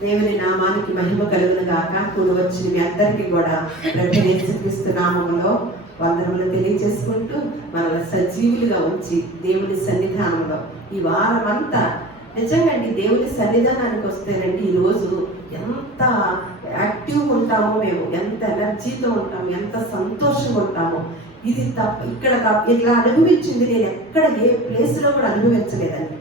దేవుని నామానికి మహిమ కలుగును గాక. కూడి వచ్చిన మీ అందరికీ కూడా ప్రభువైన యేసుక్రీస్తు నామములో వందనములు తెలియజేసుకుంటూ మనల్ని సజీవులుగా ఉంచి దేవుని సన్నిధానంలో ఈ వారం అంతా నిజంగా అండి దేవుని సన్నిధానానికి వస్తేనండి ఈరోజు ఎంత యాక్టివ్గా ఉంటామో, మేము ఎంత ఎనర్జీతో ఉంటాము, ఎంత సంతోషంగా ఉంటామో. ఇది ఇక్కడ ఇట్లా అనుభవించింది నేను ఎక్కడ ఏ ప్లేస్లో కూడా అనుభవించలేదండి.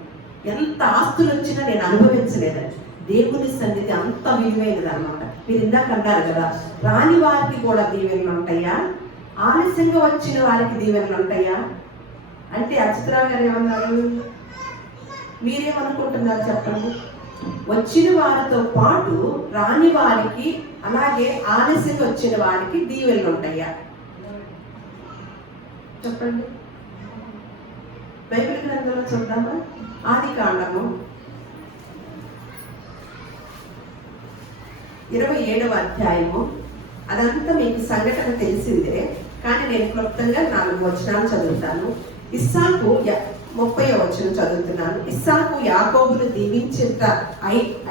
ఎంత ఆస్తులు వచ్చినా నేను అనుభవించలేదండి. దేవుని సన్నిధి అంత విలువైనది అనమాట. మీరు ఇందాక అన్నారు కదా, రాని వారికి కూడా దీవెనలు ఉంటాయా, ఆలస్యంగా వచ్చిన వారికి దీవెనలు ఉంటాయా అంటే అచ్యుతరావు గారు ఏమన్నారు? మీరేమనుకుంటున్నారు చెప్పండి? వచ్చిన వారితో పాటు రాని వారికి అలాగే ఆలస్యంగా వచ్చిన వారికి దీవెనలు ఉంటాయా చెప్పండి? బైబిల్ గ్రంథంలో చూద్దామా? ఆదికాండము 27వ అధ్యాయము. అదంతా మీకు సంఘటన తెలిసిందే, కానీ నేను క్లుప్తంగా 4 వచనాలు చదువుతాను. ఇస్సాకు 30వ వచనం చదువుతున్నాను. ఇస్సాకు యాకోబును దీవించేట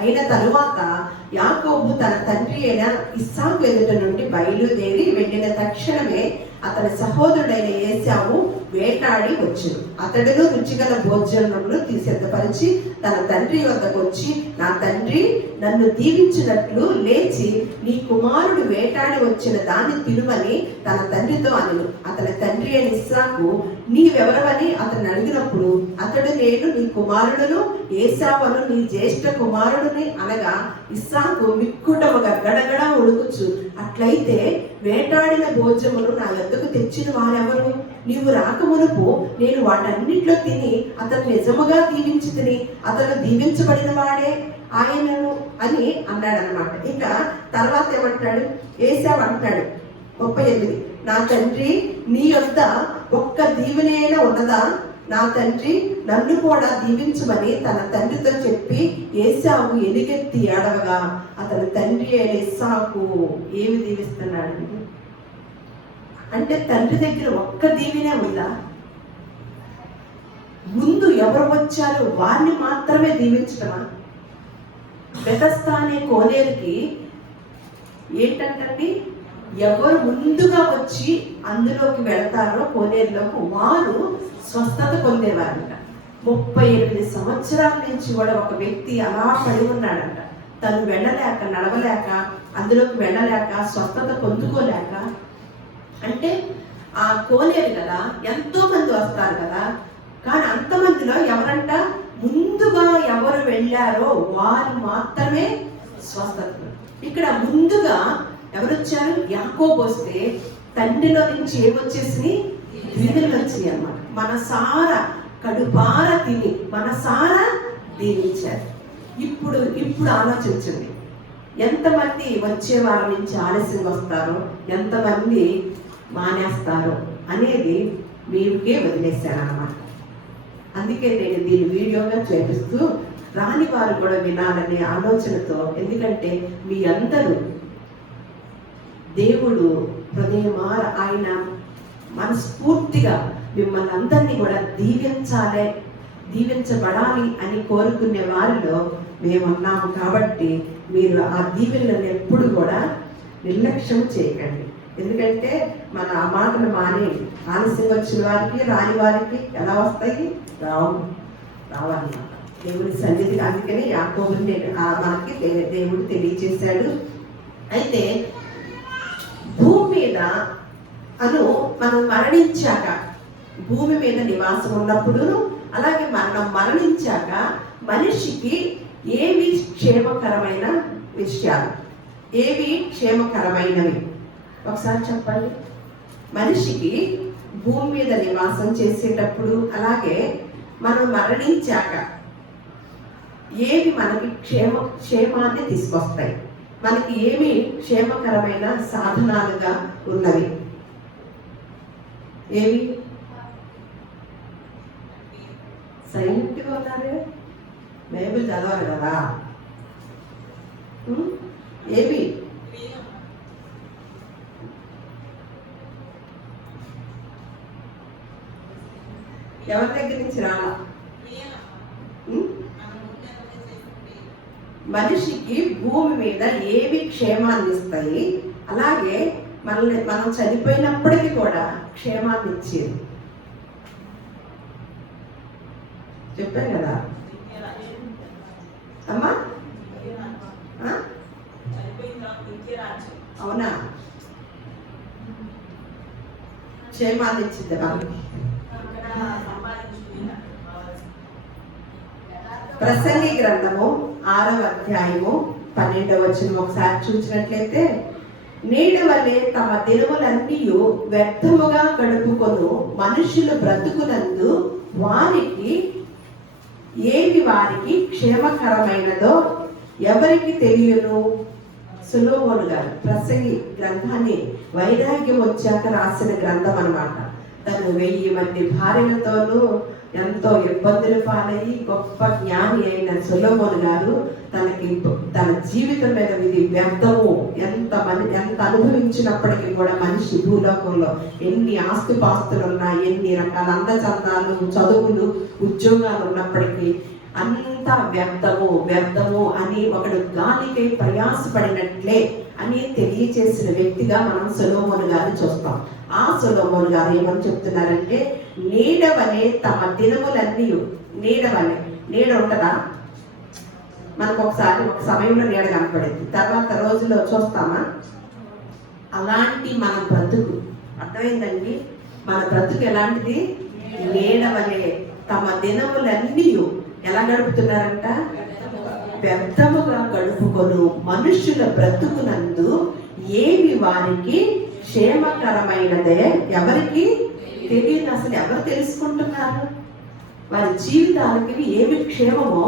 అయిన తరువాత యాకోబు తన తండ్రి అయిన ఇస్సాకు ఎదుట నుండి బయలుదేరి వెళ్ళిన తక్షణమే అతని సహోదరుడైన ఏశావు వేటాడి వచ్చును. అతడును రుచిగల భోజనములు సిద్ధపరిచి తన తండ్రి వద్దకు వచ్చి, నా తండ్రి నన్ను దీవించినట్లు లేచి నీ కుమారుడు వేటాడి వచ్చిన దాన్ని తినుమని తన తండ్రితో అనెను. అతని తండ్రి అయిన ఇస్సాకు నీవెవరవని అతన్ని అడిగినప్పుడు అతడు, నేను నీ కుమారుడును ఏశావును, నీ జ్యేష్ఠ కుమారుడిని అనగా, ఇస్సాకు మిక్కుటముగా గడగడ ఉడుకుచు, అట్లయితే వేటాడిన భోజనములు నా యొద్దకు తెచ్చిన వారెవరు? నీవు రాకమునుపు నేను వాటన్నిటిలో తిని అతను నిజముగా దీవించి తిని అతను దీవించబడిన వాడే ఆయనను అని అన్నాడు అనమాట. ఇంకా తర్వాత ఏమంటాడు? ఏశావు అంటాడు 38, నా తండ్రి నీ యొద్ద ఒక్క దీవెనైనా ఉన్నదా? నా తండ్రి నన్ను కూడా దీవించమని తన తండ్రితో చెప్పి ఏశావు ఎలుగెత్తి ఏడవగా అతని తండ్రి అయిన ఇస్సాకు ఏమి దీవిస్తున్నాడు అంటే, తండ్రి దగ్గర ఒక్క దీవెనే ఉందా? ముందు ఎవరు వచ్చారో వారిని మాత్రమే దీవించటమా? బెతస్తా అనే కోనేరుకి ఏంటంటే, ఎవరు ముందుగా వచ్చి అందులోకి వెళతారో కోనేరులోకి వారు స్వస్థత పొందేవారంట. 38 సంవత్సరాల నుంచి కూడా ఒక వ్యక్తి అలా పడి ఉన్నాడంట. తను వెళ్ళలేక, నడవలేక, అందులోకి వెళ్ళలేక, స్వస్థత పొందుకోలేక. అంటే ఆ కోనేరు కదా, ఎంతో మంది వస్తారు కదా, కానీ అంతమందిలో ఎవరంట ముందుగా ఎవరు వెళ్ళారో వారు మాత్రమే స్వస్థత. ఇక్కడ ముందుగా ఎవరు వచ్చారు? యాకోబు వస్తే తండ్రిలో నుంచి ఏమొచ్చేసి దీవెనలు వచ్చాయి అన్నమాట. మనసారా కడుపార తిని మనసారా దీవించారు. ఇప్పుడు ఆలోచించండి, ఎంతమంది వచ్చే వారి నుంచి ఆలస్యంగా వస్తారో, ఎంతమంది మానేస్తారో అనేది మీరుకే వదిలేశారన్నమాట. అందుకే నేను దీన్ని వీడియోగా చేపిస్తూ రాని వారు కూడా వినాలనే ఆలోచనతో, ఎందుకంటే మీ అందరూ దేవుడు హృదయమార ఆయన మనస్ఫూర్తిగా మిమ్మల్ని అందరినీ కూడా దీవించబడాలి అని కోరుకునే వారిలో మేమున్నాము. కాబట్టి మీరు ఆ దీవెనలను ఎప్పుడు కూడా నిర్లక్ష్యం చేయకండి. ఎందుకంటే మన ఆ మాటలు మానేయండి. ఆలస్యంగా వచ్చిన వారికి రాని వారికి ఎలా వస్తాయి? రావన్నమాట దేవుని సన్నిధి. అందుకని యాకోబుని మనకి దేవుడు తెలియజేశాడు. అయితే భూమి మీద మనం మరణించాక, భూమి మీద నివాసం ఉన్నప్పుడు, అలాగే మనం మరణించాక మనిషికి ఏవి క్షేమకరమైన విషయాలు, ఏవి క్షేమకరమైనవి ఒకసారి చెప్పండి. మనిషికి భూమి మీద నివాసం చేసేటప్పుడు, అలాగే మనం మరణించాక ఏవి మనకి క్షేమాన్ని తీసుకొస్తాయి, మనకి ఏమి క్షేమకరమైన సాధనాలుగా ఉన్నవి? ఏవి? సైలెంట్గా ఉన్నారే, బైబిల్ చదవాలి కదా. ఏవి? ఎవరి దగ్గర నుంచి రాలా? మనిషికి భూమి మీద ఏవి క్షేమాన్ని ఇస్తాయి, అలాగే మనం చనిపోయినప్పటికీ కూడా క్షేమాన్ని ఇచ్చేది. చెప్పాను కదా అమ్మా? అవునా? క్షేమాన్ని ఇచ్చింది వాళ్ళు. ప్రసంగి గ్రంథము 6వ అధ్యాయము 12వ వచనం ఒకసారి చూసినట్లయితే, నీడ వలె తమ దినములన్నీ వ్యర్థముగా గడుపుకొను మనుషులు బ్రతుకునందు వారికి ఏవి వారికి క్షేమకరమైనదో ఎవరికి తెలియను. సొలొమోను గారు ప్రసంగి గ్రంథాన్ని వైరాగ్యం వచ్చాక రాసిన గ్రంథం అన్నమాట. తను 1000 మంది భార్యలతోనూ ఎంతో ఇబ్బందులు పాలయ్యి గొప్ప జ్ఞాని అయిన సొలొమోను గారు తన జీవితం మీద ఇది వ్యర్థము, ఎంత అనుభవించినప్పటికీ కూడా మనిషి భూలోకంలో ఎన్ని ఆస్తుపాస్తులు ఉన్నా, ఎన్ని రకాల అందచందాలు, చదువులు, ఉద్యోగాలు ఉన్నప్పటికీ అంతా వ్యర్థము అని ఒకడు గాలికై ప్రయాసపడినట్లే అని తెలియచేసిన వ్యక్తిగా మనం సొలొమోను గారిని చూస్తాం. ఆ సొలొమోను గారు ఏమని చెప్తున్నారంటే, నీడ వలె తమ దినములన్నీ, నీడ ఉంటదా మనకు? ఒక సమయంలో నీడ కనపడేది, తర్వాత రోజులో చూస్తామా? అలాంటి మన బ్రతుకు, అర్థమైందండి? మన బ్రతుకు ఎలాంటిది? నీడ వలె తమ దినములన్నీ ఎలా గడుపుతున్నారంట? వ్యర్థముగా గడుపుకొను మనుష్యుల బ్రతుకునందు ఏవి వారికి క్షేమకరమైనదే ఎవరికి తెలియదు. అసలు ఎవరు తెలుసుకుంటున్నారు? వారి జీవితాలకి ఏమి క్షేమమో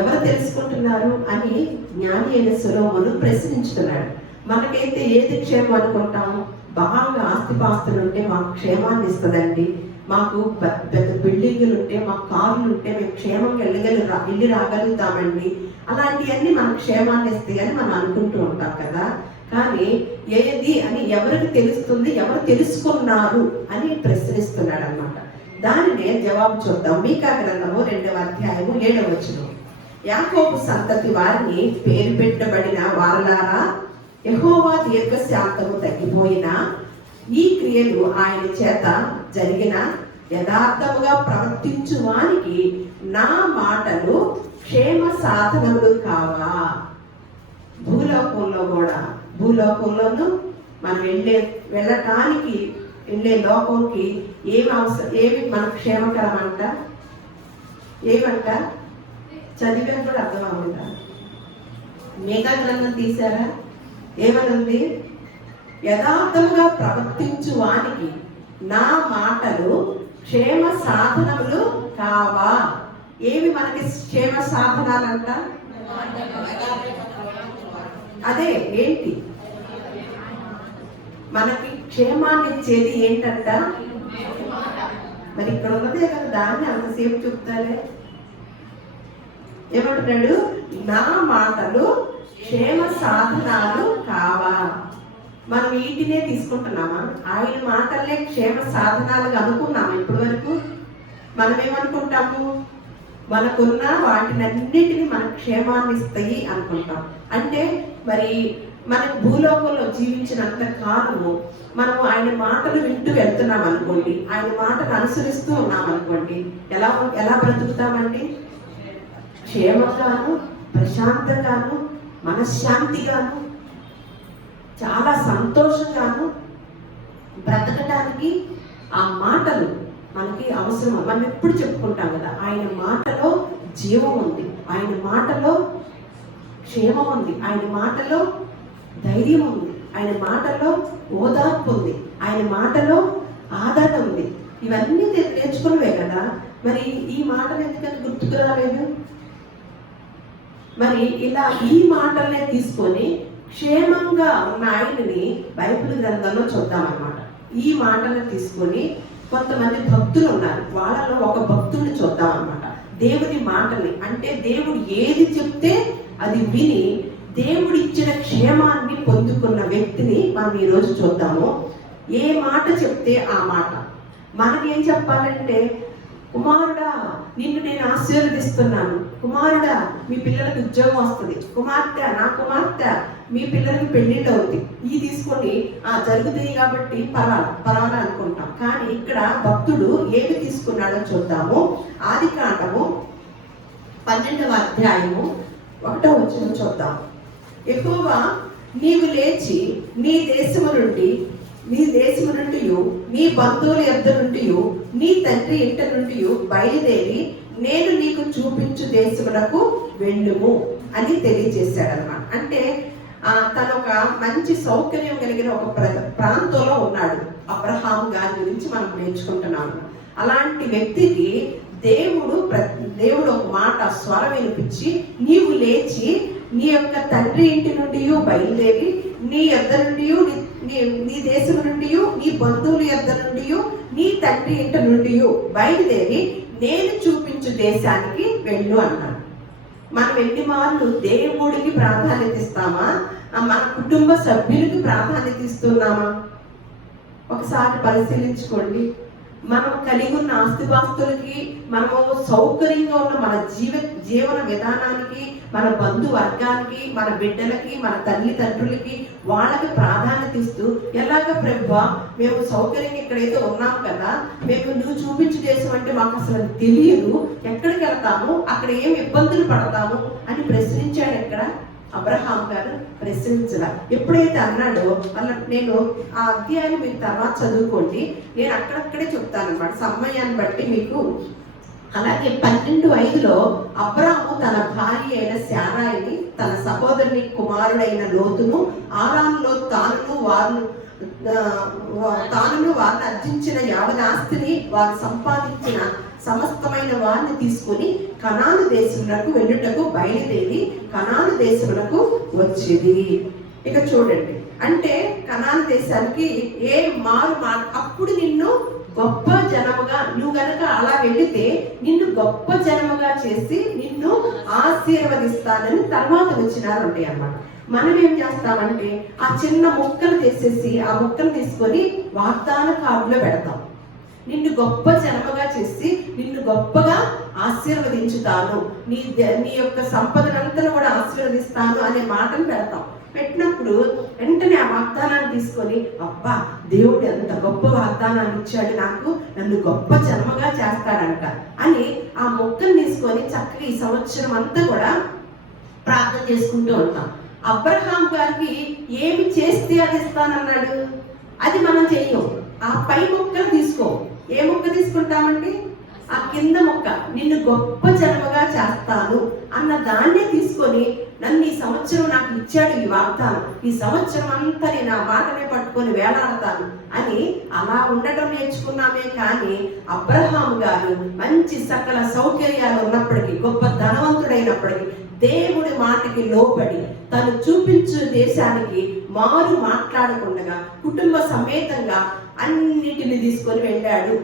ఎవరు తెలుసుకుంటున్నారు అని జ్ఞాని అయిన సొలొమోను ప్రశ్నించుతున్నాడు. మనకైతే ఏది క్షేమం అనుకుంటాము? బాగా ఆస్తిపాస్తులు ఉంటే మాకు క్షేమాన్ని ఇస్తుందండి, మాకు పెద్ద బిల్డింగులు ఉంటే, మాకు కార్లు ఉంటే మేము క్షేమంగా వెళ్ళి రాగలుగుతామండి, అలాంటివన్నీ మనకు క్షేమాన్ని ఇస్తాయి అని మనం అనుకుంటూ ఉంటాం కదా. కానీ ఏది అని ఎవరికి తెలుస్తుంది, ఎవరు తెలుసుకున్నారు అని ప్రశ్నిస్తున్నాడు అన్నమాట. దానినే జవాబు చూద్దాం. మీకా గ్రంథము 2వ అధ్యాయము 7వ వచనం. యాకోబు సంతతి వారిని పేరు పెట్టబడిన వారలారా, యెహోవా దీర్ఘశాంతము తగ్గిపోయినా ఈ క్రియలు ఆయన చేత జరిగిన యథార్థముగా ప్రవర్తించు వానికి నా మాటలు క్షేమ సాధనములు కావా. భూలోకంలోను మనం వెళ్ళటానికి వెళ్ళే లోకంకి ఏమి మనకు క్షేమకరం అంట? ఏమంట? చదివే కూడా అర్థం అవ్వదా? మీకా గ్రంథం తీశారా? ఏమనుంది? యథార్థముగా ప్రవర్తించు వానికి నా మాటలు క్షేమ సాధనములు కావా. ఏవి మనకి క్షేమ సాధనాలంట? అదే ఏంటి మనకి క్షేమాన్ని ఇచ్చేది ఏంటంట? మరి ఇక్కడ ఉన్నదే కదా, దాన్ని అంతసేపు చెప్తారే. ఏమంటున్నాడు? నా మాటలు క్షేమ సాధనాలు కావా. మనం వీటినే తీసుకుంటున్నామా? ఆయన మాటలే క్షేమ సాధనాలుగా అనుకున్నాము ఇప్పటి వరకు? మనం ఏమనుకుంటాము? మనకున్న వాటినన్నిటిని మనకు క్షేమాన్ని ఇస్తాయి అనుకుంటాం. అంటే మరి మనకు భూలోకంలో జీవించినంత కాలము మనము ఆయన మాటలు వింటూ వెళ్తున్నాం అనుకోండి, ఆయన మాటను అనుసరిస్తూ ఉన్నాం అనుకోండి, ఎలా బ్రతుకుతామండి? క్షేమంగాను, ప్రశాంతంగాను, మనశ్శాంతిగాను, చాలా సంతోషంగాను బ్రతకడానికి ఆ మాటలు మనకి అవసరం. మనం ఎప్పుడు చెప్పుకుంటాం కదా, ఆయన మాటలో జీవం ఉంది, ఆయన మాటలో క్షేమం ఉంది, ఆయన మాటలో ధైర్యం ఉంది, ఆయన మాటలో ఓదార్పు ఉంది, ఆయన మాటలో ఆదరణ ఉంది. ఇవన్నీ నేర్చుకున్నవే కదా. మరి ఈ మాటలు ఎందుకని గుర్తుకు రాలేదు? మరి ఇలా ఈ మాటలనే తీసుకొని క్షేమంగా ఉన్న ఆయనని బైబిల్ గ్రంథంలో చూద్దామన్నమాట. ఈ మాటలను తీసుకొని కొంతమంది భక్తులు ఉన్నారు, వాళ్ళలో ఒక భక్తుడిని చూద్దాం అన్నమాట. దేవుని మాటని, అంటే దేవుడు ఏది చెప్తే అది విని దేవుడు ఇచ్చిన క్షేమాన్ని పొందుకున్న వ్యక్తిని మనం ఈరోజు చూద్దాము. ఏ మాట చెప్తే ఆ మాట. మనకేం చెప్పాలంటే కుమారుడా నిన్ను నేను ఆశీర్వదిస్తున్నాను, కుమారుడా మీ పిల్లలకు ఉద్యోగం వస్తుంది, కుమార్తె నా కుమార్తె మీ పిల్లలకి పెళ్లిళ్ళు అవుతాయి, ఇవి తీసుకొని జరుగుతాయి కాబట్టి పర్వాలా అనుకుంటాం. కానీ ఇక్కడ భక్తుడు ఏమి తీసుకున్నాడో చూద్దాము. ఆదికాండము 12వ అధ్యాయము 1వ వచనం చూద్దాం. యెహోవా నీవు లేచి నీ దేశము నుండి నీ బంధువుల యొద్ద నుండి నీ తండ్రి ఇంట నుండి బయలుదేరి నేను నీకు చూపించు దేశములకు వెళ్ళుము అని తెలియజేశాడన్నమాట. అంటే తను ఒక మంచి సౌకర్యం కలిగిన ఒక ప్రాంతంలో ఉన్నాడు. అబ్రహాము గారి గురించి మనం నేర్చుకుంటున్నాము. అలాంటి వ్యక్తికి దేవుడు ఒక మాట స్వరం వినిపించి, నీవు లేచి నీ యొక్క తండ్రి ఇంటి నుండి బయలుదేరి నీ యొద్ద నుండి నీ దేశం నుండి నీ బంధువుల యొద్ద నుండి నీ తండ్రి ఇంట నుండి బయలుదేరి నేను చూపించు దేశానికి వెళ్ళు అన్నాడు. మనం ఎన్ని మార్లు దేవుడికి ప్రాధాన్యత ఇస్తామా, మన కుటుంబ సభ్యులకి ప్రాధాన్యత ఇస్తున్నామా? ఒకసారి పరిశీలించుకోండి. మనం కలిగి ఉన్న ఆస్తిపాస్తులకి, మనము సౌకర్యంగా ఉన్న మన జీవన విధానానికి, మన బంధువర్గానికి, మన బిడ్డలకి, మన తల్లిదండ్రులకి, వాళ్ళకి ప్రాధాన్యత ఇస్తూ ఎలాగ ప్రభువా మేము సౌకర్యంగా ఇక్కడైతే ఉన్నాము కదా, నువ్వు చూపించే దేశం అంటే మాకు అసలు తెలియదు, ఎక్కడికి వెళ్తాము, అక్కడ ఏం ఇబ్బందులు పడతాము అని ప్రశ్నించాడు. ఎక్కడ అబ్రహాం గారు ప్రశ్నించాల. ఎప్పుడైతే అన్నాడో అలా నేను ఆ అధ్యాయాన్ని మీరు తర్వాత చదువుకోండి, నేను అక్కడక్కడే చెప్తాను అన్నమాట సమయాన్ని బట్టి మీకు. అలాగే 12:5 అబ్రాము తన భార్య అయిన శారాయిని, తన సహోదరుని కుమారుడైన లోతును, ఆరాములో తానును వారిని అర్జించిన యావన ఆస్తిని, వారు సంపాదించిన సమస్తమైన వారిని తీసుకుని కనాను దేశములకు వెళ్ళుటకు బయలుదేరి కనాను దేశములకు వచ్చేది. ఇక చూడండి, అంటే కనాను దేశానికి అప్పుడు నిన్ను గొప్ప జనముగా, నువ్వు గనక అలా వెళితే నిన్ను గొప్ప జనముగా చేసి నిన్ను ఆశీర్వదిస్తానని తర్వాత వచ్చినారు ఉంటాయి అన్నమాట. మనం ఏం చేస్తామంటే ఆ చిన్న ముక్కలు చేసేసి ఆ ముక్కలు తీసుకొని వాగ్దాన కార్డులో పెడతాం. నిన్ను గొప్ప జనముగా చేసి నిన్ను గొప్పగా ఆశీర్వదించుతాను, నీ యొక్క సంపదనంతా కూడా ఆశీర్వదిస్తాను అనే మాటను పెడతాం. పెట్టినప్పుడు వెంటనే ఆ వాగ్దానాన్ని తీసుకొని, అబ్బా దేవుడు ఎంత గొప్ప వాగ్దానాన్ని ఇచ్చాడు, నన్ను గొప్ప జన్మగా చేస్తాడంట అని ఆ మొక్కను తీసుకొని చక్కగా ఈ సంవత్సరం అంతా కూడా ప్రార్థన చేసుకుంటూ ఉంటాం. అబ్రహాం గారికి ఏమి చేస్తే అది ఇస్తానన్నాడు, అది మనం చెయ్యం. ఆ పై మొక్కను తీసుకో. ఏ మొక్క తీసుకుంటామండి? ఆ కింద మొక్క, నిన్ను గొప్ప జన్మగా చేస్తాను అన్న దాన్నే తీసుకొని, నన్ను ఈ సంవత్సరం నాకు ఇచ్చాడు ఈ వాగ్దానం, ఈ సంవత్సరం అంతా నేను ఆ మాటనే పట్టుకొని వేలాడతాను అని అలా ఉండటం నేర్చుకున్నామే. కానీ అబ్రహాం గారు మంచి సకల సౌకర్యాలు ఉన్నప్పటికీ, గొప్ప ధనవంతుడైనప్పటికీ దేవుడి మాటకి లోబడి తను చూపించు దేశానికి మాట్లాడకుండా కుటుంబ సమేతంగా అన్నిటిని తీసుకొని వెళ్ళాడు.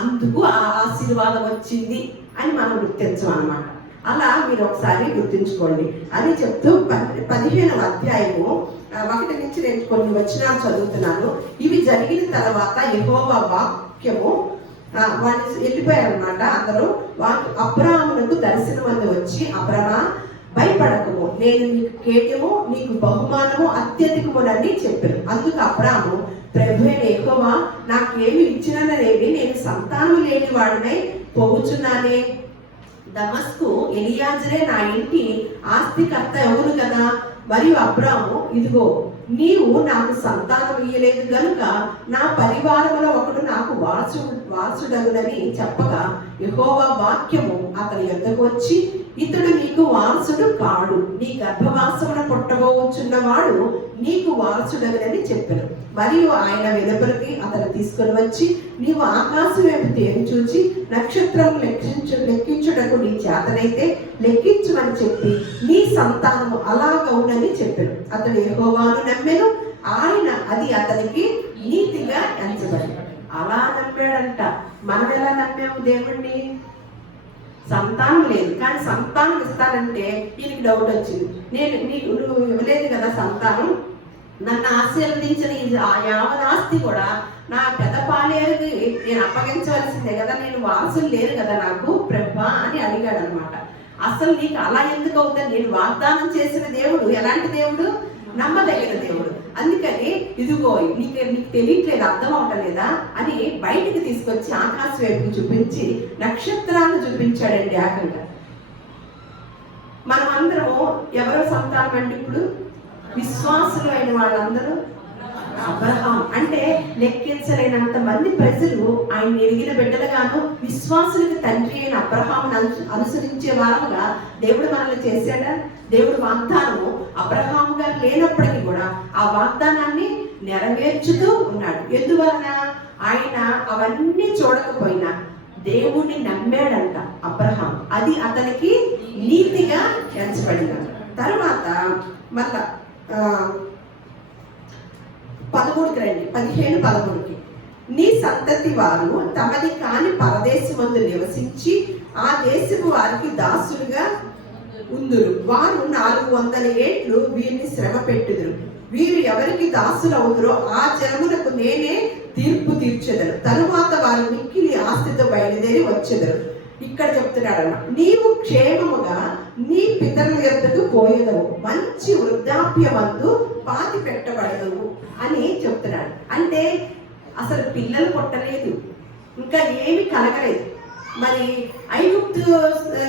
అందుకు ఆ ఆశీర్వాదం వచ్చింది అని మనం గుర్తించమన్నమాట. అలా మీరు ఒకసారి గుర్తుంచుకోండి అని చెప్తూ 15వ అధ్యాయము 1 నుంచి నేను కొన్ని వచనాలు చదువుతున్నాను. ఇవి జరిగిన తర్వాత యెహోవా వాక్యము వాళ్ళు వెళ్ళిపోయారన్నమాట. అందరూ అబ్రాహామునకు దర్శనమందు వచ్చి, అబ్రమా భయపడకము, నేను నీకు కేటము, నీకు బహుమానము అత్యధికమునని చెప్పారు. అందుకు అబ్రాహాము, ప్రభువైన యెహోవా నాకేమి ఇచ్చిననేవి, నేను సంతానం లేని వాడినై పోగుచున్నానే. దమస్కు ఎలియాజరే నా ఇంటి ఆస్తికర్త ఎవరు కదా. మరియు అబ్రాము, ఇదిగో నీవు నాకు సంతానం ఇయ్యలేదు గనుక నా పరివారంలో ఒకడు నాకు వారసుడగునని చెప్పగా, యెహోవా వాక్యము అతని యొద్దకు వచ్చి, ఇతడు నీకు వారసుడు కాడు, నీ గర్భవాసమున పుట్టబోచున్నవాడు నీకు వారసుడగునని చెప్పాను. మరియు ఆయన వెలుపలికి అతను తీసుకొని వచ్చి, నీవు ఆకాశం వైపు తేరి చూచి నక్షత్రం లెక్కించుటకు నీ చేతనైతే లెక్కించమని చెప్పి నీ సంతానము అలాగవునని చెప్పాను. అతడు యెహోవాను నమ్మెను, ఆయన అది అతనికి నీతిగా ఎంచబడింది. అలా నమ్మాడంట. మనం ఎలా నమ్మాము దేవుణ్ణి? సంతానం లేదు, కానీ సంతానం ఇస్తానంటే ఈయనకి డౌట్ వచ్చింది. నువ్వు ఇవ్వలేదు కదా సంతానం, నన్ను ఆశీర్వదించిన ఈ యావనాస్తి కూడా నా పెద్ద పాలేరుకి నేను అప్పగించవలసిందే కదా, నేను వారసులు లేరు కదా నాకు ప్రభా అని అడిగాడు అనమాట. అసలు నీకు అలా ఎందుకు అవుతుంది? నేను వాగ్దానం చేసిన దేవుడు ఎలాంటి దేవుడు? నమ్మదగిన దేవుడు. అందుకని ఇదిగో నీకు తెలియట్లేదు, అర్థం అవటలేదా అని బయటికి తీసుకొచ్చి ఆకాశ వైపు చూపించి నక్షత్రాలను చూపించాడండి. ఏకంగా మనం అందరము ఎవరో సంతానం అండి? ఇప్పుడు విశ్వాసులు అయిన వాళ్ళందరూ అబ్రహాం అంటే లెక్కించలేనంత మంది ప్రజలు ఆయన ఎరిగిన బిడ్డలుగాను విశ్వాసులకు తండ్రి అయిన అబ్రహామును అనుసరించే వారముగా దేవుడు మనల్ని చేశాడా? దేవుడు వాగ్దానము అబ్రహాము గారు లేనప్పటికీ కూడా ఆ వాగ్దానాన్ని నెరవేర్చుతూ ఉన్నాడు. ఎందువలన? ఆయన అవన్నీ చూడకపోయినా దేవుణ్ణి నమ్మాడంట అబ్రహాం. అది అతనికి నీతిగా ఎంచబడినాడు. తర్వాత మళ్ళా 13కి రండి, 15-13కి. నీ సంతతి వారు తమది కాని పరదేశమందు నివసించి ఆ దేశపు వారికి దాసులుగా ఉందురు. వారు 400 ఏళ్ళు వీరిని శ్రమ పెట్టుదురు. వీరు ఎవరికి దాసులు అవుదురో ఆ జనములకు నేనే తీర్పు తీర్చెదరు. తరువాత వారు మిక్కిలి ఆస్తితో బయలుదేరి వచ్చెదరు. ఇక్కడ చెప్తున్నాడన్న, నీవు క్షేమముగా నీ పితరుల యొద్దకు పోయేదవు, మంచి వృద్ధాప్యమందు పాతి పెట్టబడదు అని చెప్తున్నాడు. అంటే అసలు పిల్లలు పుట్టలేదు, ఇంకా ఏమి కలగలేదు. మరి ఐగుప్తు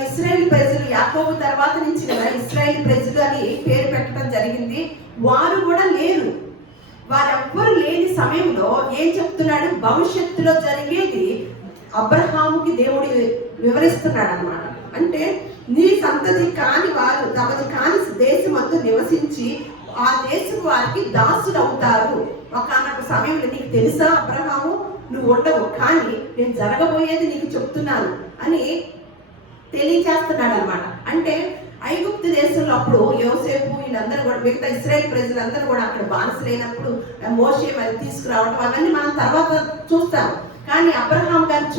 ఇశ్రాయేల్ ప్రజలు యాకోబు తర్వాత నుంచి కదా ఇశ్రాయేల్ ప్రజలు అని పేరు పెట్టడం జరిగింది. వారు కూడా లేరు. వారెవ్వరు లేని సమయంలో ఏం చెప్తున్నాడు? భవిష్యత్తులో జరిగేది అబ్రహాముకి దేవుడు వివరిస్తున్నాడు అన్నమాట. అంటే నీ సంతతి కాని వారు తమది కాని దేశమందు నివసించి ఆ దేశపు వారికి దాసులు అవుతారు. ఒకనొక సమయంలో నీకు తెలుసా అబ్రహాము, నువ్వు ఉండవు, కానీ నేను జరగబోయేది నీకు చెప్తున్నాను అని తెలియజేస్తున్నాడు అనమాట. అంటే ఐగుప్తు దేశంలో అప్పుడు యోసేపు వీళ్ళందరూ కూడా మిగతా ఇశ్రాయేల్ ప్రజలందరూ కూడా అక్కడ బానిసలైనప్పుడు మోషే మరి తీసుకురావడం అవన్నీ మనం తర్వాత చూస్తాం. కానీ అబ్రహాం గారిని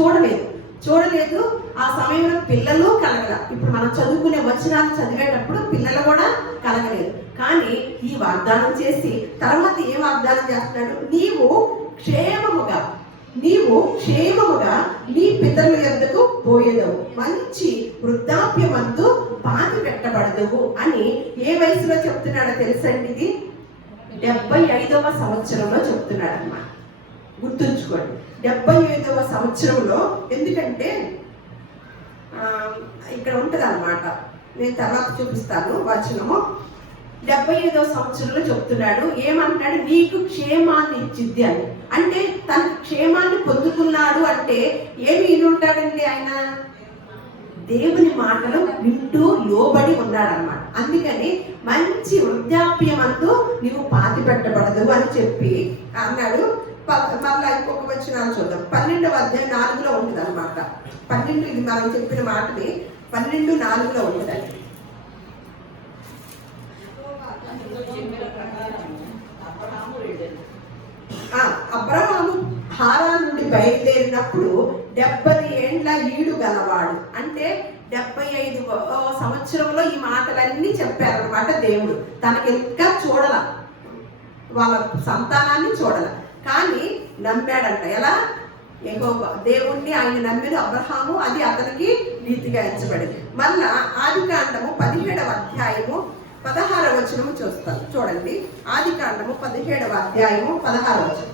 చూడలేదు. ఆ సమయంలో పిల్లలు కలగల. ఇప్పుడు మనం చదువుకునే వచనాలు చదివేటప్పుడు పిల్లలు కూడా కలగలేదు. కానీ ఈ వాగ్దానం చేసి తర్వాత ఏ వాగ్దానం చేస్తున్నాడు? నీవు క్షేమముగా నీ పితరుల యొద్దకు పోయేదవు, మంచి వృద్ధాప్యమందు పాతి పెట్టబడదువు అని ఏ వయసులో చెప్తున్నాడో తెలుసండి? ఇది 75వ సంవత్సరంలో చెప్తున్నాడు అన్నమాట. గుర్తుంచుకోండి, 75వ సంవత్సరంలో. ఎందుకంటే ఇక్కడ ఉంటది అన్నమాట, నేను తర్వాత చూపిస్తాను వచనము. 75వ సంవత్సరంలో చెప్తున్నాడు. ఏమంటున్నాడు? నీకు క్షేమాన్ని ఇచ్చిద్ది అని. అంటే తనకు క్షేమాన్ని పొందుకున్నాడు అంటే ఏమి విని ఉంటాడండి? ఆయన దేవుని మాటలు వింటూ లోబడి ఉన్నాడనమాట. అందుకని మంచి వృద్ధాప్యమందు నీవు పాతి పెట్టబడదు అని చెప్పి అన్నాడు. మళ్ళీ ఇంకొక వచనాలు చూద్దాం. 12వ అధ్యాయం 4లో ఉంటుంది అనమాట. 12 ఇది మనం చెప్పిన మాటని 12:4లో ఉంటుందండి. అబ్రహాము హారాను నుండి బయలుదేరినప్పుడు 70 ఏండ్ల ఈడు గలవాడు. అంటే 75వ సంవత్సరంలో ఈ మాటలన్నీ చెప్పారనమాట. దేవుడు తనకి ఇంకా చూడాల, వాళ్ళ సంతానాన్ని చూడాల, కానీ నమ్మాడంట. ఎలా? దేవుణ్ణి ఆయన నమ్మిన అబ్రహాము, అది అతనికి నీతిగా ఎంచబడింది. మళ్ళా ఆదికాండము 17వ అధ్యాయము 16వ వచనము చూడండి. ఆదికాండము 17వ అధ్యాయము 16వ వచనం.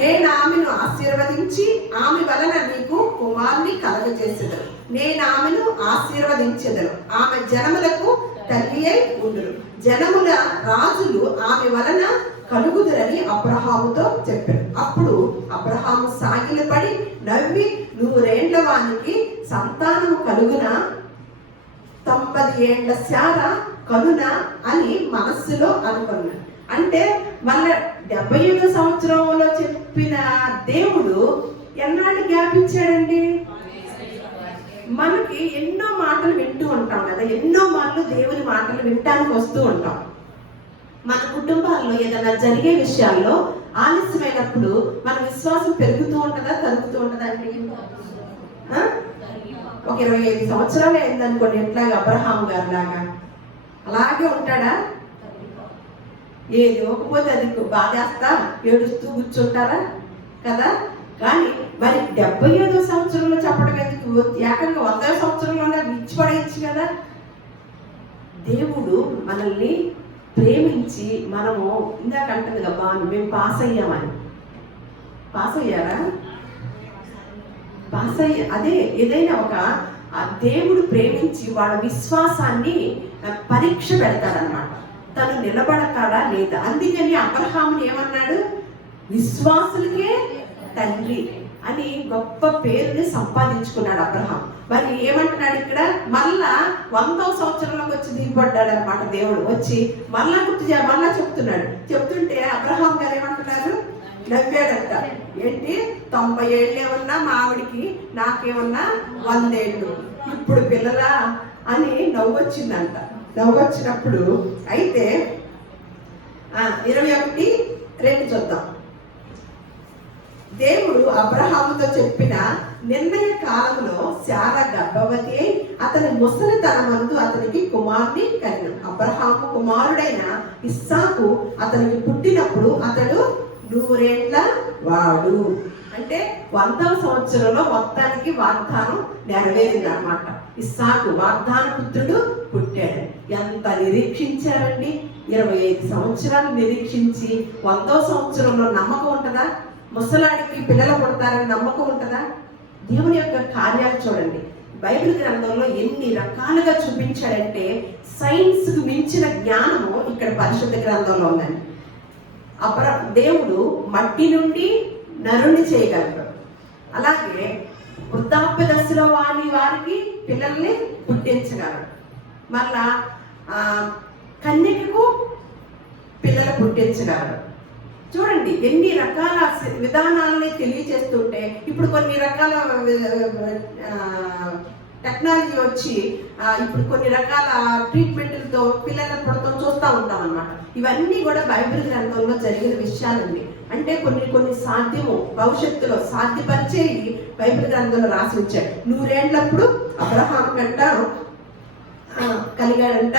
నేను ఆమెను ఆశీర్వదించి ఆమె వలన నీకు కుమారుని కలగజేసెదను. నేను ఆమెను ఆశీర్వదించెదను, ఆమె జనములకు తల్లి అయి ఉండును. జనముల రాజులు ఆమె వలన కలుగుదురని అబ్రహాముతో చెప్పాడు. అప్పుడు అబ్రహాము సాగిలపడి నవ్వి, 100 ఏండ్ల వానికి సంతానము కలుగునా, 90 ఏండ్ల శార కలునా అని మనస్సులో అనుకున్నాడు. అంటే మళ్ళా 75వ సంవత్సరంలో చెప్పిన దేవుడు ఎన్నాళ్ళు జ్ఞాపించాడండి? మనకి ఎన్నో మాటలు వింటూ ఉంటాం కదా, ఎన్నో మాటలు దేవుని మాటలు వినటానికి వస్తూ ఉంటాం. మన కుటుంబాల్లో ఏదైనా జరిగే విషయాల్లో ఆలస్యమైనప్పుడు మన విశ్వాసం పెరుగుతూ ఉంటుందా, తరుగుతూ ఉంటుందా అండి? ఒక 25 సంవత్సరాలు అయిందనుకోండి, ఎట్లాగా అబ్రహాం గారు లాగా అలాగే ఉంటాడా? ఏది ఇవ్వకపోతే అది బాధేస్తా ఏడుస్తూ కూర్చుంటారా కదా. కానీ మరి 75వ సంవత్సరంలో చెప్పడం ఎందుకు? ఏకంగా 100వ సంవత్సరంలోనే ఇచ్చి పడేయచ్చు కదా. దేవుడు మనల్ని ప్రేమించి, మనము ఇందాక అంటుంది కదా మేము పాస్ అయ్యామని. పాస్ అయ్యారా? పాస్ అయ్యా. అదే ఏదైనా ఒక దేవుడు ప్రేమించి వాళ్ళ విశ్వాసాన్ని పరీక్ష పెడతాడనమాట. తను నిలబడతాడా లేదా. అందుకని అబ్రహాముని ఏమన్నాడు? విశ్వాసులకే తండ్రి అని గొప్ప పేరుని సంపాదించుకున్నాడు అబ్రహాం. మరి ఏమంటున్నాడు ఇక్కడ? మళ్ళా 100వ సంవత్సరంలోకి వచ్చి దిగిపడ్డాడు అనమాట. దేవుడు వచ్చి మళ్ళా మళ్ళా చెప్తుంటే అబ్రహాం గారు ఏమంటున్నారు? నవ్వాడంట. ఏంటి 90 ఏళ్ళు ఏమన్నా మా ఆవిడికి, నాకేమన్నా 100 ఏళ్ళు, ఇప్పుడు పిల్లలా అని నవ్వొచ్చిందంట. నవ్వొచ్చినప్పుడు అయితే 21:2 చూద్దాం. దేవుడు అబ్రహాముతో చెప్పిన నిర్ణయ కాలంలో శారా గర్భవతి అయి అతని ముసలితనమందు అతనికి కుమారుని కనిను. అబ్రహాము కుమారుడైన ఇస్సాకు అతనికి పుట్టినప్పుడు అతడు 100 ఏళ్ల వాడు. అంటే 100వ సంవత్సరంలో మొత్తానికి వాగ్దానం నెరవేరింది అన్నమాట. ఇస్సాకు వాగ్దాన పుత్రుడు పుట్టాడు. ఎంత నిరీక్షించారండి? 25 సంవత్సరాలు నిరీక్షించి 100వ సంవత్సరంలో నమ్మకం ఉంటుందా? ముసలాడికి పిల్లలు పుడతారని నమ్మకం ఉంటుందా? దేవుని యొక్క కార్యాలు చూడండి. బైబిల్ గ్రంథంలో ఎన్ని రకాలుగా చూపించాడంటే సైన్స్కు మించిన జ్ఞానము ఇక్కడ పరిశుద్ధ గ్రంథంలో ఉందండి. దేవుడు మట్టి నుండి నరుని చేయగలడు. అలాగే వృద్ధాప్య దశలో వారికి పిల్లల్ని పుట్టించగలడు. మళ్ళా కన్యకకు పిల్లలు పుట్టించగలడు. చూడండి ఎన్ని రకాల విధానాలని తెలియజేస్తుంటే ఇప్పుడు కొన్ని రకాల టెక్నాలజీ వచ్చి ఇప్పుడు కొన్ని రకాల ట్రీట్మెంట్లతో పిల్లల పుడతం చూస్తూ ఉంటాం అన్నమాట. ఇవన్నీ కూడా బైబిల్ గ్రంథంలో జరిగిన విషయాలండి. అంటే కొన్ని సాధ్యము భవిష్యత్తులో సాధ్యపరిచేవి బైబిల్ గ్రంథంలో రాసి ఉంచాడు. 100 ఏళ్ళప్పుడు అబ్రహాం కంట కలిగాడంట.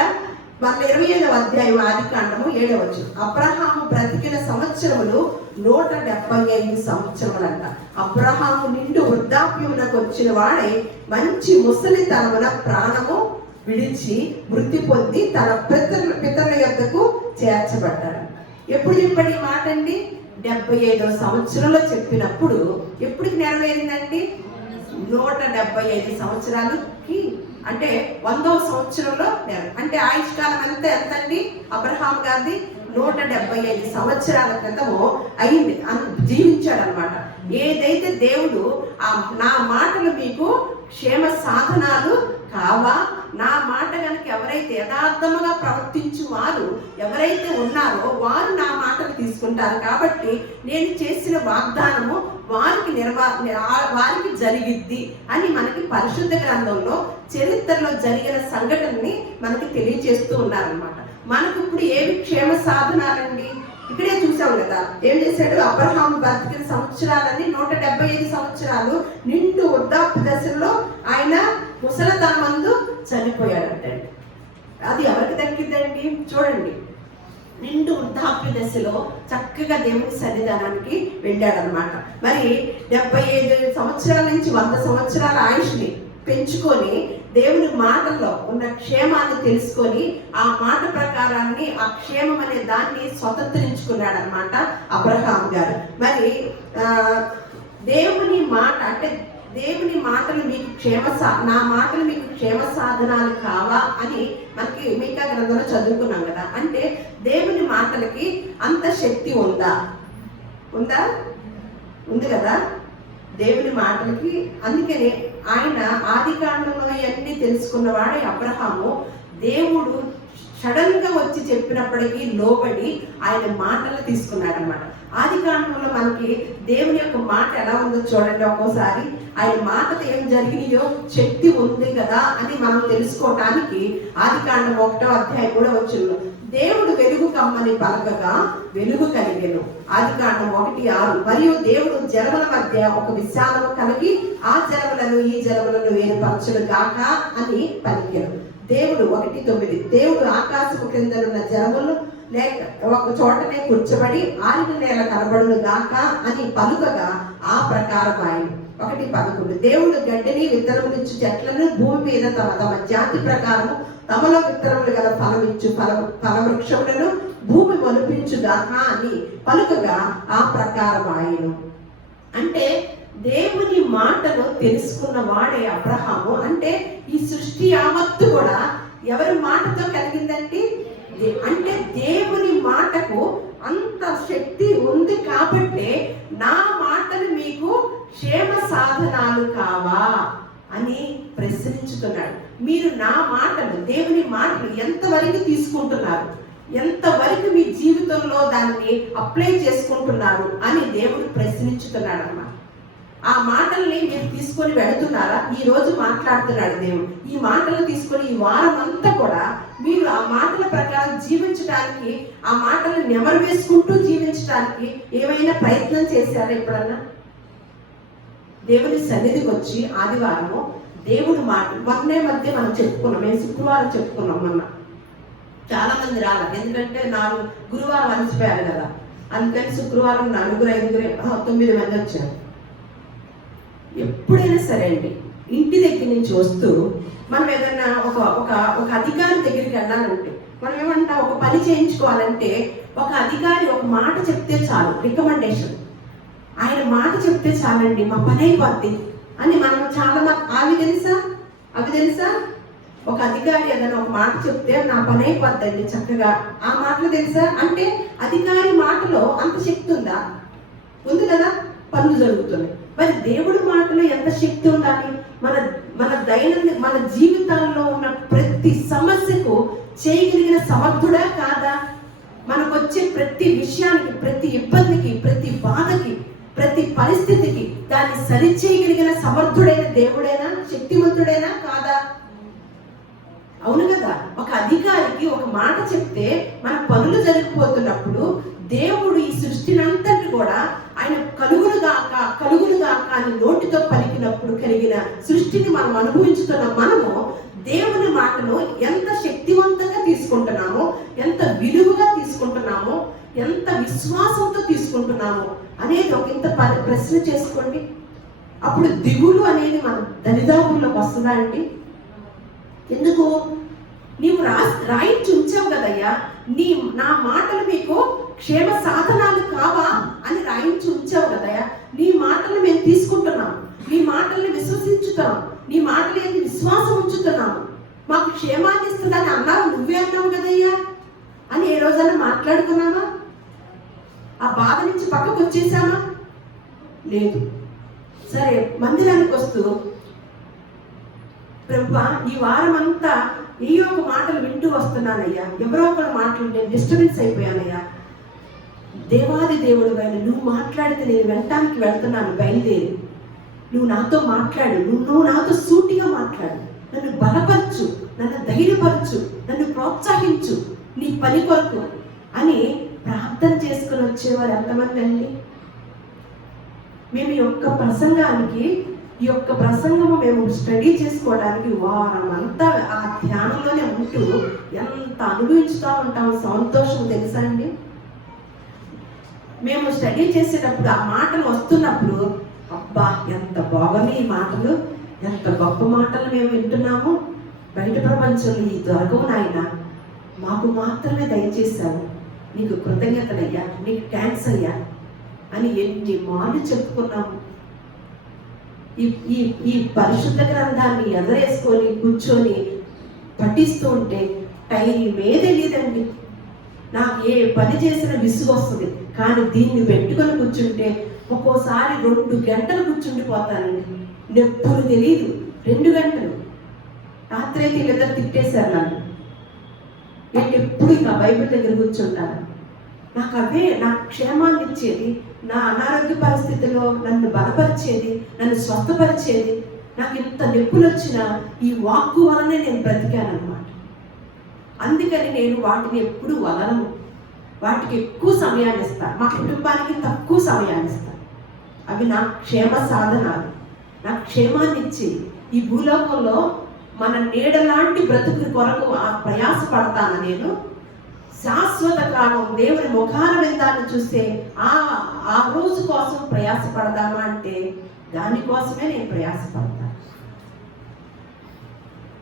25వ అధ్యాయం ఆదికాండము 7వ వచనం. అబ్రహాము బ్రతికిన సంవత్సరములు 175 సంవత్సరములంట. అబ్రహాము నిండు వృద్ధాప్యమునకు వచ్చిన వాడై మంచి ముసలితనమున ప్రాణము విడిచి మృతి పొంది తన పితరుల యొద్దకు చేర్చబడ్డాడు. ఎప్పుడు చెప్పండి ఈ మాట అండి? 75వ సంవత్సరంలో చెప్పినప్పుడు ఎప్పటికి నెరవేరిందండి? 175 సంవత్సరాలకి. అంటే 100వ సంవత్సరంలో అంటే ఆయుష్కాలం అంతా ఎంతండి? అబ్రహాం గారిది 175 సంవత్సరాల క్రితము అయింది, జీవించాడు అనమాట. ఏదైతే దేవుడు నా మాటలు మీకు క్షేమ సాధనాలు కావా, నా మాట కనుక ఎవరైతే యథార్థముగా ప్రవర్తించు వారు ఎవరైతే ఉన్నారో వారు నా మాటలు తీసుకుంటారు. కాబట్టి నేను చేసిన వాగ్దానము వారికి జరిగిద్ది అని మనకి పరిశుద్ధ గ్రంథంలో చరిత్రలో జరిగిన సంఘటనని మనకి తెలియజేస్తూ ఉన్నారనమాట. మనకు ఇప్పుడు ఏవి క్షేమ సాధనాలండి? ఇక్కడే చూసాం కదా ఏం చేశాడు? అబ్రహాము బ్రతికిన సంవత్సరాలని 175 సంవత్సరాలు నిండు వృద్ధాప్య దశలో ఆయన ముసలితనమందు చనిపోయాడంటండి. అది ఎవరికి దక్కిందండి? చూడండి, నిండు వృద్ధాప్య దశలో చక్కగా దేవుని సన్నిధానానికి వెళ్ళాడనమాట. మరి 75 సంవత్సరాల నుంచి 100 సంవత్సరాల ఆయుష్ని పెంచుకొని దేవుని మాటల్లో ఉన్న క్షేమాన్ని తెలుసుకొని ఆ మాట ప్రకారాన్ని ఆ క్షేమం అనే దాన్ని స్వతంత్రించుకున్నాడు అనమాట అబ్రహాం గారు. మరి దేవుని మాట అంటే దేవుని మాటలు మీకు నా మాటలు మీకు క్షేమ సాధనాలు కావా అని మనకి మీకా గ్రంథంలో చదువుకున్నాం కదా. అంటే దేవుని మాటలకి అంత శక్తి ఉందా? ఉంది కదా దేవుని మాటలకి. అందుకని ఆయన ఆది కాండంలో అన్ని తెలుసుకున్నవాడే అబ్రహాము. దేవుడు సడన్ గా వచ్చి చెప్పినప్పటికీ లోబడి ఆయన మాటలు తీసుకున్నాడు అనమాట. ఆది కాండంలో మనకి దేవుని యొక్క మాట ఎలా ఉందో చూడండి. ఒక్కోసారి ఆయన మాటతో ఏం జరిగినాయో శక్తి ఉంది కదా అని మనం తెలుసుకోవటానికి ఆది కాండం 1వ అధ్యాయం 3వ వచనంలో దేవుడు వెలుగు కమ్మని పలకగా వెలుగు కలిగెను. ఆది కాండం 1:6. మరియు దేవుడు జలముల మధ్య ఒక విశాలము కలిగి ఆ జలములను ఈ జలములను వేరుపరచును గాక అని పలికెను. దేవుడు 1:9. దేవుడు ఆకాశము క్రిందనున్న లేక ఒక చోటనే కూర్చోబడి ఆరిన నేల కనబడును గాక అని పలుకగా ఆ ప్రకారం ఆయన. 1:11 దేవుడు గడ్డిని విత్తనములిచ్చు చెట్లను భూమి మీద తమ తమ జాతి ప్రకారం తమలో విత్తనములు గల ఫలమిచ్చు ఫలవృక్షములను భూమి మొలిపించుగాక అని పలుకగా ఆ ప్రకారం ఆయన. అంటే దేవుని మాటను తెలుసుకున్న వాడే అబ్రహాము. అంటే ఈ సృష్టి యావత్తు కూడా ఎవరి మాటతో కలిగిందంటే అంటే దేవుని మాటకు అంత శక్తి ఉంది కాబట్టి నా మాటలు మీకు క్షేమ సాధనాలు కావా అని ప్రశ్నించుతున్నాడు. మీరు నా మాటలు, దేవుని మాటలు ఎంతవరకు తీసుకుంటున్నారు, ఎంతవరకు మీ జీవితంలో దాన్ని అప్లై చేసుకుంటున్నారు అని దేవుడు ప్రశ్నించుతున్నాడు అన్నమాట. ఆ మాటల్ని మీరు తీసుకొని వెళుతున్నారా? ఈ రోజు మాట్లాడుతున్నాడు దేవుడు. ఈ మాటలు తీసుకొని ఈ వారం అంతా కూడా మీరు ఆ మాటల ప్రకారం జీవించడానికి, ఆ మాటలు నెమరు వేసుకుంటూ జీవించడానికి ఏమైనా ప్రయత్నం చేశారా ఎప్పుడన్నా? దేవుని సన్నిధికి వచ్చి ఆదివారము దేవుడు మాట మొన్నే మధ్య మనం చెప్పుకున్నాం, మేము శుక్రవారం చెప్పుకున్నాం. మొన్న చాలా మంది రాలేదు, ఎందుకంటే 4 గురువారం అలసిపోయారు కదా, అందుకని శుక్రవారం 4, 5, 9 మంది వచ్చారు. ఎప్పుడైనా సరే అండి, ఇంటి దగ్గర నుంచి వస్తూ మనం ఏదన్నా ఒక అధికారి దగ్గరికి వెళ్ళాలంటే మనం ఏమంటాం, ఒక పని చేయించుకోవాలంటే ఒక అధికారి ఒక మాట చెప్తే చాలు, రికమెండేషన్, ఆయన మాట చెప్తే చాలండి మా పని అయిపోద్ది అని మనం చాలా అవి తెలుసా ఒక అధికారి ఏదైనా ఒక మాట చెప్తే నా పని అయిపోద్దండి చక్కగా, ఆ మాటలు తెలుసా? అంటే అధికారి మాటలో అంత శక్తి ఉందా? ఉంది కదా, పనులు జరుగుతున్నాయి. మరి దేవుడి మాటలో ఎంత శక్తి ఉండాలి? మన దైనందిన మన జీవితాల్లో ఉన్న ప్రతి సమస్యకు చేయగలిగిన సమర్థుడా కాదా? మనకు వచ్చే ప్రతి విషయానికి, ప్రతి ఇబ్బందికి, ప్రతి బాధకి, ప్రతి పరిస్థితికి దాన్ని సరిచేయగలిగిన సమర్థుడైన దేవుడైనా, శక్తివంతుడైనా కాదా? అవును కదా. ఒక అధికారికి ఒక మాట చెప్తే మన పనులు జరిగిపోతున్నప్పుడు దేవుడు ఈ సృష్టినంతటి కూడా ఆయన కలుగునుగాక అని నోటితో పలికినప్పుడు కలిగిన సృష్టిని మనం అనుభవించుతున్న మనము దేవుని మాటను ఎంత శక్తివంతంగా తీసుకుంటున్నామో, ఎంత విలువగా తీసుకుంటున్నామో, ఎంత విశ్వాసంతో తీసుకుంటున్నామో అనేది ఒక ఇంత ప్రశ్న చేసుకోండి. అప్పుడు దిగులు అనేది మన దరిదాపుల్లోకి వస్తుందా అండి? ఎందుకు? నీవు రాయించి ఉంచావు కదయ్యా, నా మాటలు మీకు క్షేమ సాధనాలు కావా అని రాయించి ఉంచావు కదయ్యా. నీ మాటలు మేము తీసుకుంటున్నాం, నీ మాటల్ని విశ్వసించుతాం, నీ మాటలు ఏంటి విశ్వాసం ఉంచుతున్నాము, మాకు క్షేమాన్ని ఇస్తుందని అన్నావు, నువ్వే అన్నావు కదయ్యా అని ఏ రోజైనా మాట్లాడుకున్నావా? ఆ బాధ నుంచి పక్కకు వచ్చేసామా? లేదు. సరే, మందిరానికి వస్తూ ప్రభువా ఈ వారం అంతా ఏయో ఒక మాటలు వింటూ వస్తున్నానయ్యా, ఎవరో ఒకరు మాటలు నేను డిస్టర్బెన్స్ అయిపోయానయ్యా, దేవాది దేవుడు అయిన నువ్వు మాట్లాడితే నేను వెంటానికి వెళ్తున్నాను, బయలుదేరి నువ్వు నాతో మాట్లాడు, నువ్వు నాతో సూటిగా మాట్లాడు, నన్ను బలపరచు, నన్ను ధైర్యపరచు, నన్ను ప్రోత్సహించు నీ పని కొరకు అని ప్రార్థన చేసుకుని వచ్చేవారు ఎంతమంది అండి? మేము ఈ యొక్క ప్రసంగము మేము స్టడీ చేసుకోవడానికి వారం అంతా ఆ ధ్యానంలోనే ఉంటూ ఎంత అనుభవించుతూ ఉంటాం సంతోషం తెలుసా అండి? మేము స్టడీ చేసేటప్పుడు ఆ మాటలు వస్తున్నప్పుడు అబ్బా ఎంత బాగున్నాయి ఈ మాటలు, ఎంత గొప్ప మాటలు మేము వింటున్నాము, బయట ప్రపంచంలో ఈ దొరకవు నాయన, మాకు మాత్రమే దయచేశావు, నీకు కృతజ్ఞతలయ్యా, నీకు థ్యాంక్స్ అయ్యా అని ఎన్ని మార్లు చెప్పుకున్నాము. ఈ పరిశుద్ధ గ్రంథాన్ని ఎదరేసుకొని కూర్చొని పఠిస్తూ ఉంటే టైమే తెలియదండి. నాకు ఏ పని చేసిన విసుగు వస్తుంది, కానీ దీన్ని పెట్టుకొని కూర్చుంటే ఒక్కోసారి 2 గంటలు కూర్చుండిపోతానండి, నొప్పులు తెలియదు. 2 గంటలు రాత్రి అయితే వీళ్ళిద్దరు తిట్టేశారు నన్ను, నేను ఎప్పుడు ఇక బైబిల్ దగ్గర కూర్చుంటాను. నాకు అవే నాకు క్షేమాన్ని ఇచ్చేది, నా అనారోగ్య పరిస్థితుల్లో నన్ను బలపరిచేది, నన్ను స్వస్థపరిచేది. నాకు ఇంత నొప్పులు వచ్చినా ఈ వాక్కు వలనే నేను బ్రతికాను అన్నమాట. అందుకని నేను వాటిని ఎప్పుడు వదలను, వాటికి ఎక్కువ సమయాన్ని ఇస్తాను, మా కుటుంబానికి తక్కువ సమయాన్ని ఇస్తాను. అవి నా క్షేమ సాధనాలు, నాకు క్షేమాన్ని ఇచ్చి ఈ భూలోకంలో మన నీడలాంటి బ్రతుకు కొరకు ప్రయాసపడతాను నేను. శాశ్వత కాలం దేవుని ముఖాన విందాన్ని చూస్తే ఆ రోజు కోసం ప్రయాసపడదామా అంటే దానికోసమే నేను ప్రయాసపడతాను.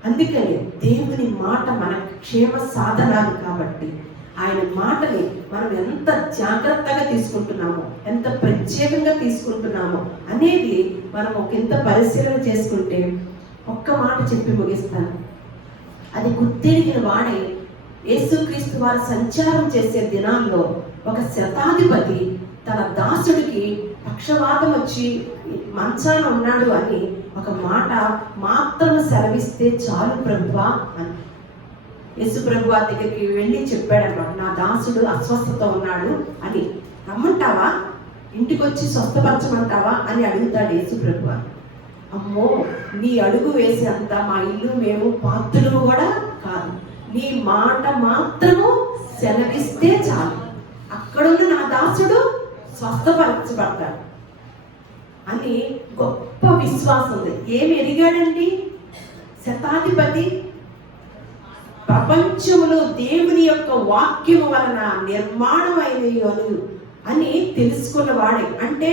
అందుకని దేవుని మాట మన క్షేమ సాధనాలు కాబట్టి ఆయన మాటని మనం ఎంత జాగ్రత్తగా తీసుకుంటున్నామో, ఎంత ప్రత్యేకంగా తీసుకుంటున్నామో అనేది మనం ఇంత పరిశీలన చేసుకుంటే ఒక్క మాట చెప్పి ముగిస్తాను. అది గుర్తెరిగిన వాడే యేసుక్రీస్తు వారు సంచారం చేసే దినాల్లో ఒక శతాధిపతి తన దాసుడికి పక్షవాతం వచ్చి మంచాన ఉన్నాడు అని ఒక మాట మాత్రం సెలవిస్తే చాలు ప్రభువా అని యేసు ప్రభు వారి దగ్గరికి వెళ్ళి చెప్పాడన్నమాట. నా దాసుడు అస్వస్థత ఉన్నాడు అని, రమ్మంటావా, ఇంటికి వచ్చి స్వస్థపరచమంటావా అని అడుగుతాడు యేసు ప్రభు. అమ్మో, నీ అడుగు వేసేంత మా ఇల్లు మేము పాత్రులు కూడా కాదు, నీ మాట మాత్రము సెలవిస్తే చాలు, అక్కడున్న నా దాసుడు స్వస్థపరచబడతాడు అని గొప్ప విశ్వాసం ఉంది. ఏమి ఎరిగాడండి శతాధిపతి? ప్రపంచంలో దేవుని యొక్క వాక్యము వలన నిర్మాణమైనవి అని తెలుసుకున్నవాడే. అంటే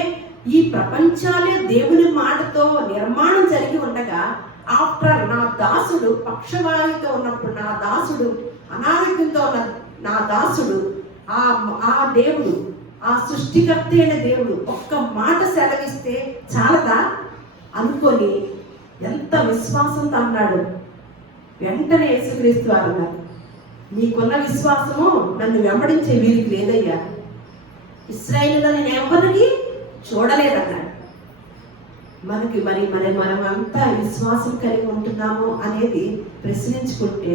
ఈ ప్రపంచాలే దేవుని మాటతో నిర్మాణం జరిగి ఉండగా ఆఫ్టర్ నా దాసుడు పక్షవాయుతో ఉన్నప్పుడు, నా దాసుడు అనారోగ్యంతో ఉన్న నా దాసుడు ఆ దేవుడు, ఆ సృష్టికర్త అయిన దేవుడు ఒక్క మాట సెలవిస్తే చాలదా అనుకొని ఎంత విశ్వాసంతో అన్నాడు. వెంటనే యేసుక్రీస్తు వారు అన్నారు, నీకున్న విశ్వాసము నన్ను వెంబడించే వీరికి లేదయ్యా, ఇశ్రాయేలులో నేను ఎవరికి చూడలేదన్నాడు. మనం అంతా విశ్వాసం కలిగి ఉంటున్నాము అనేది ప్రశ్నించుకుంటే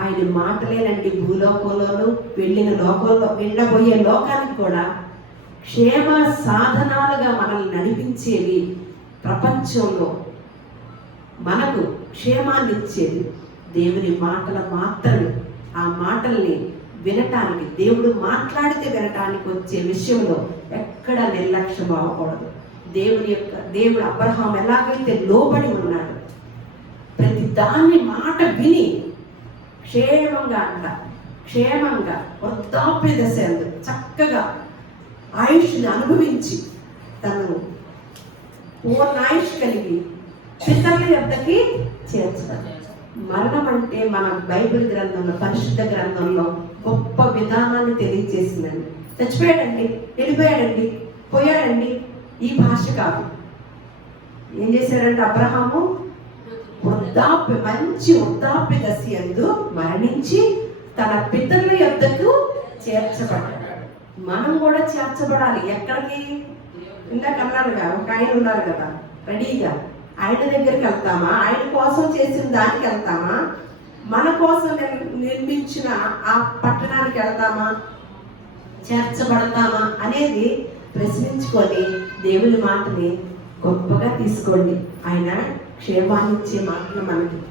ఆయన మాటలేనండి భూలోకంలోనూ వెళ్ళబోయే లోకానికి కూడా క్షేమ సాధనాలుగా మనల్ని నడిపించేవి, ప్రపంచంలో మనకు క్షేమాన్ని ఇచ్చేది దేవుని మాటలు మాత్రమే. ఆ మాటల్ని వినటానికి, దేవుడు మాట్లాడితే వినటానికి వచ్చే విషయంలో ఎక్కడ నిర్లక్ష్యం అవ్వకూడదు. దేవుడు అబ్రహాం ఎలాగైతే లోబడి ఉన్నాడు, ప్రతి దాన్ని మాట విని క్షేమంగా వృద్ధాప్య దశ చక్కగా ఆయుష్ని అనుభవించి తను పూర్ణాయుష్ కలిగి పితరుల యొద్దకి చేర్చడం. మరణం అంటే మన బైబిల్ గ్రంథంలో, పరిశుద్ధ గ్రంథంలో గొప్ప విధానాన్ని తెలియజేసిందండి. చచ్చిపోయాడండి, వెళ్ళిపోయాడండి, పోయాడండి, ఈ భాష కాదు. ఏం చేశాడంటే అబ్రహాము మంచి వృద్ధాప్య దశ యందు మరణించి తన పితరుల యొద్దకు చేర్చబడ్డాడు. మనం కూడా చేర్చబడాలి. ఎక్కడికి? ఇందాక అన్నారుగా, ఒక ఆయన ఉన్నారు కదా రెడీగా, ఆయన దగ్గరికి వెళ్తామా? ఆయన కోసం చేసిన దానికి వెళ్తామా? మన కోసం నిర్మించిన ఆ పట్టణానికి వెళ్తామా? చేర్చబడతామా అనేది ప్రశ్నించుకొని దేవుని మాటని గొప్పగా తీసుకోండి. ఆయన క్షేమాన్నిచ్చే మాటలు,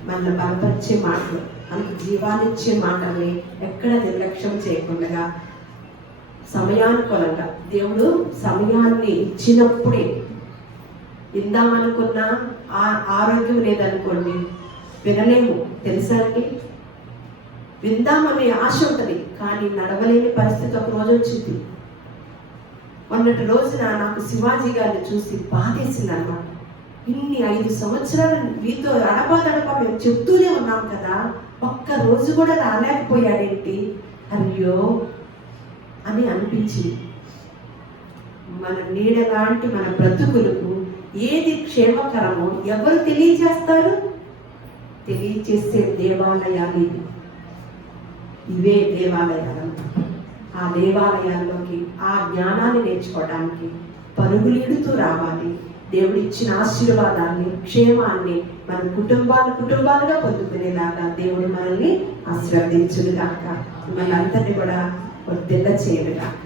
మన బలపరిచే మాటలు, మనకు జీవాన్నిచ్చే మాటల్ని ఎక్కడ నిర్లక్ష్యం చేయకుండా సమయానుకూలంగా దేవుడు సమయాన్ని ఇచ్చినప్పుడే విందామనుకున్నా ఆరోగ్యం లేదనుకోండి వినలేము, తెలుసా అండి? విందామనే ఆశ ఉంటుంది కానీ నడవలేని పరిస్థితి ఒక రోజు వచ్చింది. మొన్నటి రోజున నాకు శివాజీ గారిని చూసి బాధేసింది అన్నమాట. ఇన్ని 5 సంవత్సరాలు మీతో అడపా మేము చెప్తూనే ఉన్నాం కదా, ఒక్క రోజు కూడా రాలేకపోయాడేంటి, అయ్యో అని అనిపించింది. మన నీడ లాంటి మన బ్రతుకులకు ఏది క్షేమకరమో ఎవరు తెలియజేస్తారు? తెలియజేసే దేవాలయాలు ఇవే దేవాలయాలు. ఆ దేవాలయాల్లోకి ఆ జ్ఞానాన్ని నేర్చుకోవడానికి పరుగులీడుతూ రావాలి. దేవుడిచ్చిన ఆశీర్వాదాన్ని, క్షేమాన్ని మన కుటుంబాలుగా పొందుకునేలాగా దేవుడు మనల్ని ఆశీర్వదించుగాక, మనందరినీ కూడా వర్ధిల్ల చేయనుగాక.